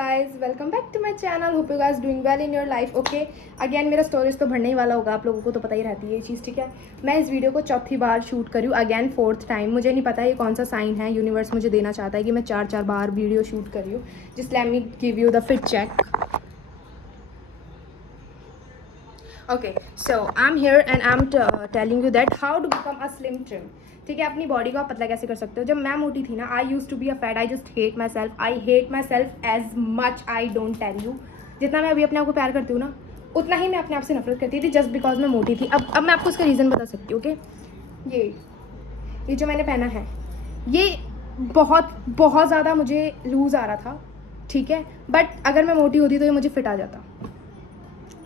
Guys, welcome back to my channel. Hope you guys doing well in your life. Okay, again मेरा storage तो भरने ही वाला होगा, आप लोगों को तो पता ही रहती है ये चीज़, ठीक है। मैं इस वीडियो को चौथी बार शूट करी हूँ, अगेन फोर्थ टाइम। मुझे नहीं पता ये कौन सा साइन है यूनिवर्स मुझे देना चाहता है कि मैं चार बार वीडियो शूट कर रही हूँ। Just let me give you the fit check. Okay, so I am here and I am telling you that how to become a slim trim. ठीक है, अपनी बॉडी को आप पतला कैसे कर सकते हो। जब मैं मोटी थी ना, I use to be a fat, I just hate myself, I hate myself as much, I don't tell you. जितना मैं अभी अपने आप को प्यार करती हूँ ना, उतना ही मैं अपने आप से नफरत करती थी, जस्ट बिकॉज मैं मोटी थी। अब मैं आपको उसका रीज़न बता सकती हूँ। ओके, ये जो मैंने पहना है, ये बहुत बहुत ज़्यादा मुझे लूज़ आ रहा था, ठीक है। बट अगर मैं मोटी होती तो ये मुझे फिट आ जाता।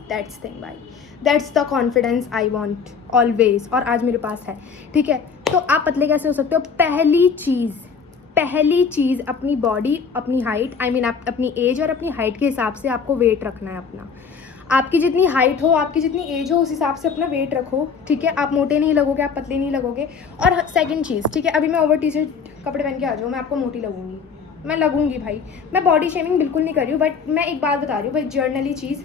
दैट्स थिंग भाई, that's the confidence I want always, और आज मेरे पास है, ठीक है। तो आप पतले कैसे हो सकते हो। पहली चीज़ अपनी बॉडी, अपनी हाइट, आई मीन आप अपनी एज और अपनी हाइट के हिसाब से आपको वेट रखना है अपना। आपकी जितनी हाइट हो, आपकी जितनी एज हो, उस हिसाब से अपना वेट रखो, ठीक है। आप मोटे नहीं लगोगे, आप पतले नहीं लगोगे। और सेकंड चीज़, ठीक है, अभी मैं ओवर टी शर्ट कपड़े पहन के आ जाऊँ, मैं आपको मोटी लगूंगी, मैं लगूंगी भाई। मैं बॉडी शेमिंग बिल्कुल नहीं कर रही हूँ, बट मैं एक बात बता रही हूँ भाई, जर्नली चीज़,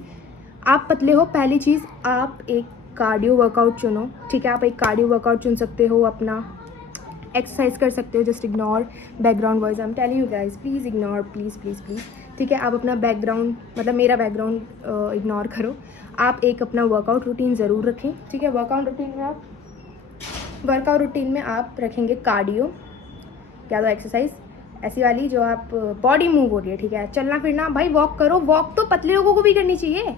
आप पतले हो, पहली चीज़ आप एक कार्डियो वर्कआउट चुनो, ठीक है। आप एक कार्डियो वर्कआउट चुन सकते हो, अपना एक्सरसाइज कर सकते हो। Just ignore background voice, I am telling you guys, please ignore, please please please, ठीक है। आप अपना बैकग्राउंड, मतलब मेरा बैकग्राउंड इग्नोर करो। आप एक अपना वर्कआउट रूटीन ज़रूर रखें, ठीक है। वर्कआउट रूटीन में आप रखेंगे कार्डियो, या तो एक्सरसाइज ऐसी वाली जो आप बॉडी मूव हो रही है, ठीक है। चलना फिरना भाई, वॉक करो। वॉक तो पतले लोगों को भी करनी चाहिए,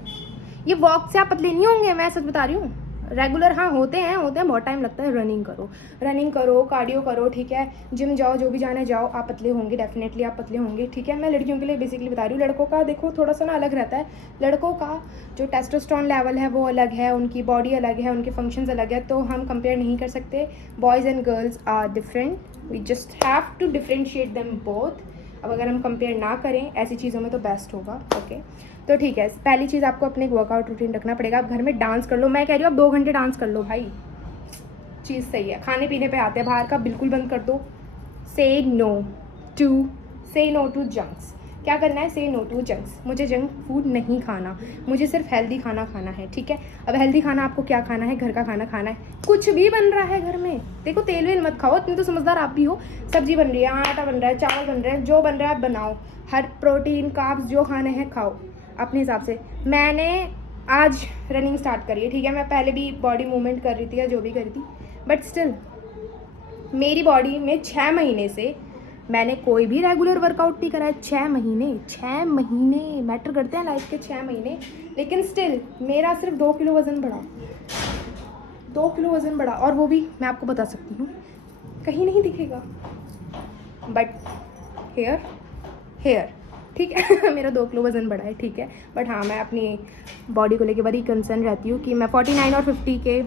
ये वॉक से आप पतले नहीं होंगे, मैं सच बता रही हूँ। रेगुलर हाँ होते हैं, बहुत टाइम लगता है। रनिंग करो, कार्डियो करो, ठीक है। जिम जाओ, जो भी जाने जाओ, आप पतले होंगे, डेफिनेटली आप पतले होंगे, ठीक है। मैं लड़कियों के लिए बेसिकली बता रही हूँ। लड़कों का देखो थोड़ा सा ना अलग रहता है। लड़कों का जो टेस्टोस्टेरोन लेवल है वो अलग है, उनकी बॉडी अलग है, उनके फंक्शंस अलग है, तो हम कंपेयर नहीं कर सकते। Boys and girls are different, we just have to differentiate them both. अब अगर हम कंपेयर ना करें ऐसी चीज़ों में तो बेस्ट होगा, ओके। तो ठीक है, पहली चीज़ आपको अपने एक वर्कआउट रूटीन रखना पड़ेगा। आप घर में डांस कर लो, मैं कह रही हूँ आप 2 घंटे डांस कर लो भाई, चीज़ सही है। खाने पीने पे आते हैं, बाहर का बिल्कुल बंद कर दो। से नो टू जंक्स। क्या करना है, से नो टू जंक्स। मुझे जंक फूड नहीं खाना, मुझे सिर्फ हेल्दी खाना खाना है, ठीक है। अब हेल्दी खाना आपको क्या खाना है, घर का खाना खाना है। कुछ भी बन रहा है घर में, देखो तेल वेल मत खाओ, इतनी तो समझदार आप भी हो। सब्जी बन रही है, आटा बन रहा है, चावल बन रहे हैं, जो बन रहा है आप बनाओ। हर प्रोटीन कार्ब्स जो खाने हैं खाओ अपने हिसाब से। मैंने आज रनिंग स्टार्ट करी है, ठीक है। मैं पहले भी बॉडी मूवमेंट कर रही थी या जो भी कर रही थी, बट स्टिल मेरी बॉडी में 6 महीने से मैंने कोई भी रेगुलर वर्कआउट नहीं करा है। 6 महीने मैटर करते हैं लाइफ के, 6 महीने। लेकिन स्टिल मेरा सिर्फ 2 किलो वज़न बढ़ा, 2 किलो वज़न बढ़ा, और वो भी मैं आपको बता सकती हूँ कहीं नहीं दिखेगा, बट हेयर ठीक है। मेरा 2 किलो वज़न बढ़ा है, ठीक है। बट हाँ, मैं अपनी बॉडी को लेके बड़ी कंसर्न रहती हूँ कि मैं 49 और 50 के,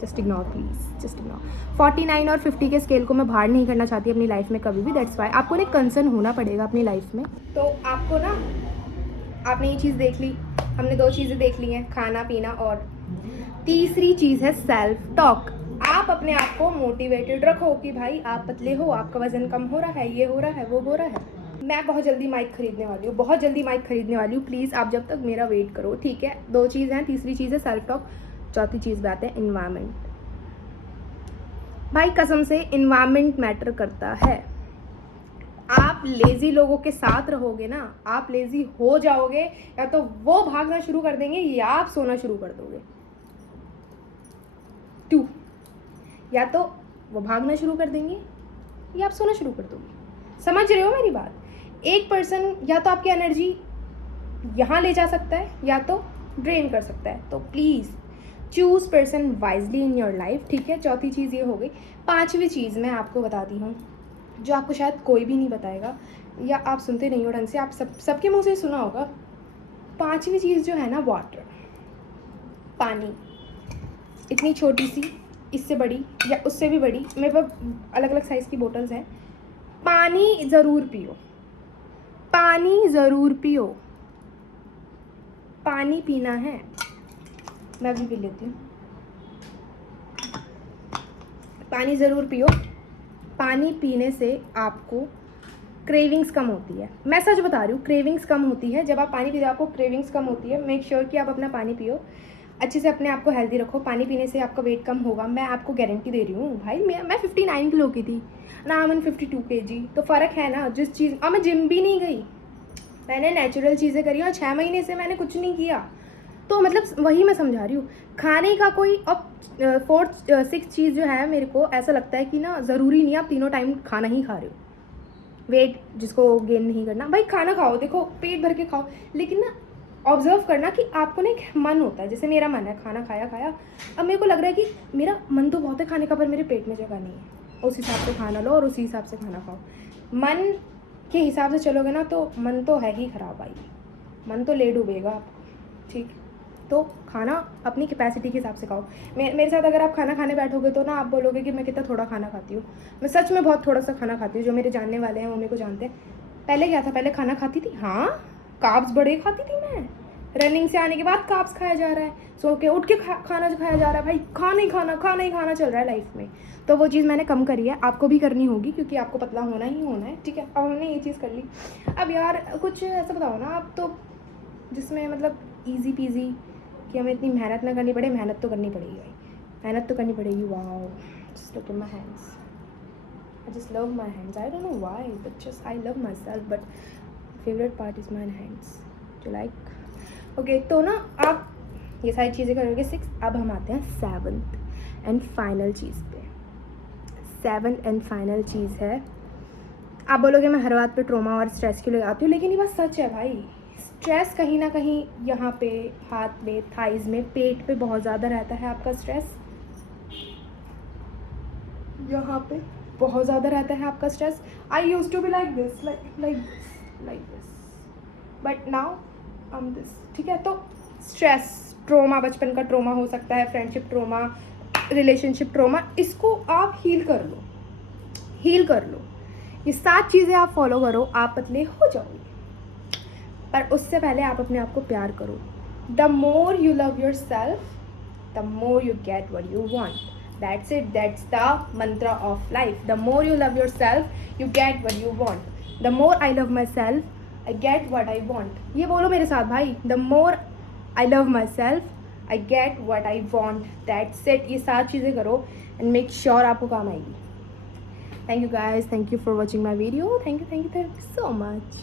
just ignore please, just ignore, 49 और 50 के स्केल को मैं बाहर नहीं करना चाहती अपनी लाइफ में कभी भी। दैट्स वाई आपको ना कंसर्न होना पड़ेगा अपनी लाइफ में। तो आपको ना, आपने ये चीज़ देख ली, हमने 2 चीज़ें देख ली हैं, खाना पीना, और तीसरी चीज़ है सेल्फ टॉक। आप अपने आप को मोटिवेटेड रखो कि भाई आप पतले हो, आपका वज़न कम हो रहा है, ये हो रहा है, वो हो रहा है। मैं बहुत जल्दी माइक खरीदने वाली हूँ, प्लीज़ आप जब तक मेरा वेट करो, ठीक है। 2 चीज़ हैं, तीसरी चीज़ है सेल्फ टॉक, चौथी चीज़ पे आते हैं इन्वायरमेंट। भाई कसम से इन्वायरमेंट मैटर करता है। आप लेज़ी लोगों के साथ रहोगे ना, आप लेज़ी हो जाओगे, या तो वो भागना शुरू कर देंगे या आप सोना शुरू कर दोगे। 2, या तो वो भागना शुरू कर देंगे या आप सोना शुरू कर दोगे। समझ रहे हो मेरी बात। एक पर्सन या तो आपकी एनर्जी यहाँ ले जा सकता है या तो ड्रेन कर सकता है। तो please choose person wisely in your life, ठीक है। चौथी चीज़ ये हो गई। 5वीं चीज़ मैं आपको बताती हूँ, जो आपको शायद कोई भी नहीं बताएगा, या आप सुनते नहीं हो ढंग से, आप सबके मुँह से सुना होगा। 5वीं चीज़ जो है ना, वाटर, पानी। इतनी छोटी सी, इससे बड़ी या उससे भी बड़ी, मेरे पास अलग अलग साइज़ की बोतल्स हैं। पानी ज़रूर पियो, पानी ज़रूर पियो, पानी पीना है। मैं भी पी लेती हूँ। पानी ज़रूर पियो। पानी पीने से आपको क्रेविंग्स कम होती है। मैं सच बता रही हूँ, क्रेविंग्स कम होती है जब आप पानी पीते हो, आपको क्रेविंग्स कम होती है। मेक श्योर कि आप अपना पानी पियो, अच्छे से अपने आप को हेल्दी रखो। पानी पीने से आपका वेट कम होगा, मैं आपको गारंटी दे रही हूँ भाई। मैं 59 किलो की थी ना, आई एम 52 kg, तो फ़र्क है ना। जिस चीज़, और मैं जिम भी नहीं गई, मैंने नेचुरल चीज़ें करी और 6 महीने से मैंने कुछ नहीं किया। तो मतलब वही मैं समझा रही हूँ, खाने का कोई अब 4th 6th चीज़ जो है, मेरे को ऐसा लगता है कि ना ज़रूरी नहीं आप तीनों टाइम खाना ही खा रहे हो। वेट जिसको गेन नहीं करना, भाई खाना खाओ, देखो पेट भर के खाओ, लेकिन ना ऑब्जर्व करना कि आपको ना एक मन होता है। जैसे मेरा मन है, खाना खाया, अब मेरे को लग रहा है कि मेरा मन तो बहुत है खाने का, पर मेरे पेट में जगह नहीं है। उस हिसाब से खाना लो और उसी हिसाब से खाना खाओ। मन के हिसाब से चलोगे ना तो मन तो है ही ख़राब भाई, मन तो ले डूबेगा आपको, ठीक। तो खाना अपनी कैपेसिटी के हिसाब से खाओ। मेरे साथ अगर आप खाना खाने बैठोगे तो ना आप बोलोगे कि मैं कितना थोड़ा खाना खाती हूँ। मैं सच में बहुत थोड़ा सा खाना खाती हूँ। जो मेरे जानने वाले हैं वो मेरे को जानते हैं। पहले क्या था, पहले खाना खाती थी, हाँ कार्ब्स बड़े खाती थी मैं। रनिंग से आने के बाद कार्ब्स खाया जा रहा है, सो के उठ के खाना खाया जा रहा है भाई। खाना ही खाना चल रहा है लाइफ में। तो वो चीज़ मैंने कम करी है, आपको भी करनी होगी क्योंकि आपको पतला होना ही होना है, ठीक है। अब हमने ये चीज़ कर ली। अब यार कुछ ऐसा बताओ ना आप, तो जिसमें मतलब ईजी पीजी कि हमें इतनी मेहनत ना करनी पड़े। मेहनत तो करनी पड़ेगी भाई, मेहनत तो करनी पड़ेगी। Wow, just look at my hands, I just love my hands, I don't know why but just I love myself, but favourite part is my hands, to like. Okay, तो ना आप ये सारी चीज़ें करोगे 6। अब हम आते हैं 7th एंड फाइनल चीज़ पे। 7th एंड फाइनल चीज़ है, आप बोलोगे मैं हर बात पे ट्रोमा और स्ट्रेस के लिए आती हूँ, लेकिन ये बात सच है भाई। स्ट्रेस कहीं ना कहीं यहाँ पे हाथ में, थाइज़ में, पेट पे बहुत ज़्यादा रहता है आपका स्ट्रेस। यहाँ पे बहुत ज़्यादा रहता है आपका stress. I use to be like this, like this, but now I am this, ठीक है। तो स्ट्रेस, ट्रोमा, बचपन का ट्रोमा हो सकता है, फ्रेंडशिप ट्रोमा, रिलेशनशिप ट्रोमा, इसको आप हील कर लो। ये 7 चीज़ें आप फॉलो करो, आप पतले हो जाओगे। पर उससे पहले आप अपने आप को प्यार करो। The more you love your self, the more you get what you want. That's it, that's the Mantra of life. The more you love your self, you get what you want. The more I love myself, I get what I want. ये बोलो मेरे साथ भाई, the more I love myself, I get what I want. That's it. ये 7 चीज़ें करो and make sure आपको काम आएगी। Thank you guys, thank you for watching my video, thank you so much.